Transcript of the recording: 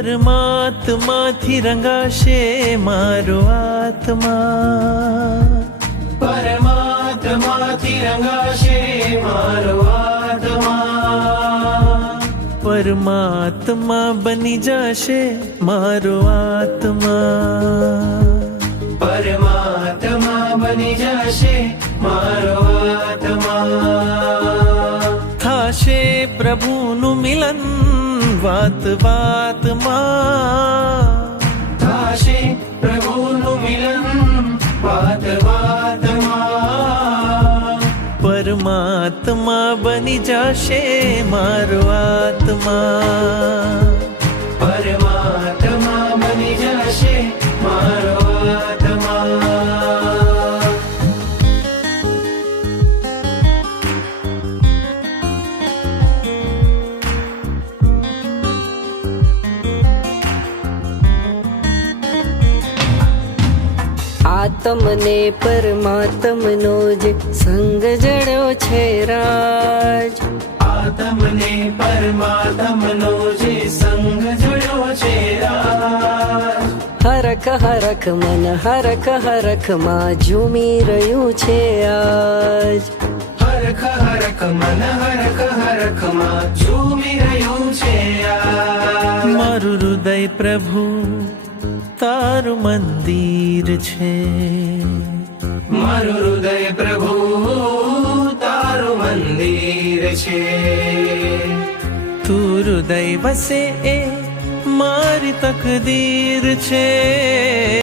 પરમાત્માથી રંગાશે મારો આત્મા, પરમાત્માથી રંગાશે મારો આત્મા, પરમાત્મા બની જશે મારો આત્મા, પરમાત્મા બની જશે મારો આત્મા. થાશે પ્રભુનું મિલન વાત વાતમાં, થાશે પ્રભુનું મિલન વાત વાતમાં, પરમાત્મા બની જશે મારો આત્મા, પરમાત્મા બની જશે મારો આત્મા. આત્મને પરમાત્મનો જે સંગ જડ્યો છે રાજ, આત્મને પરમાત્મનો જે સંગ જોડ્યો છે રાજ, હરખ હરખ મન હરખ હરખમાં ઝૂમી રહ્યું છે આજ, હરખ હરખ મન હરખ હરખમાં ઝૂમી રહ્યું છે આજ. મારું હૃદય પ્રભુ તારું મંદિર છે, મારું હૃદય પ્રભુ તારું મંદિર છે, તું હૃદય વસે એ મારી તકદીર છે.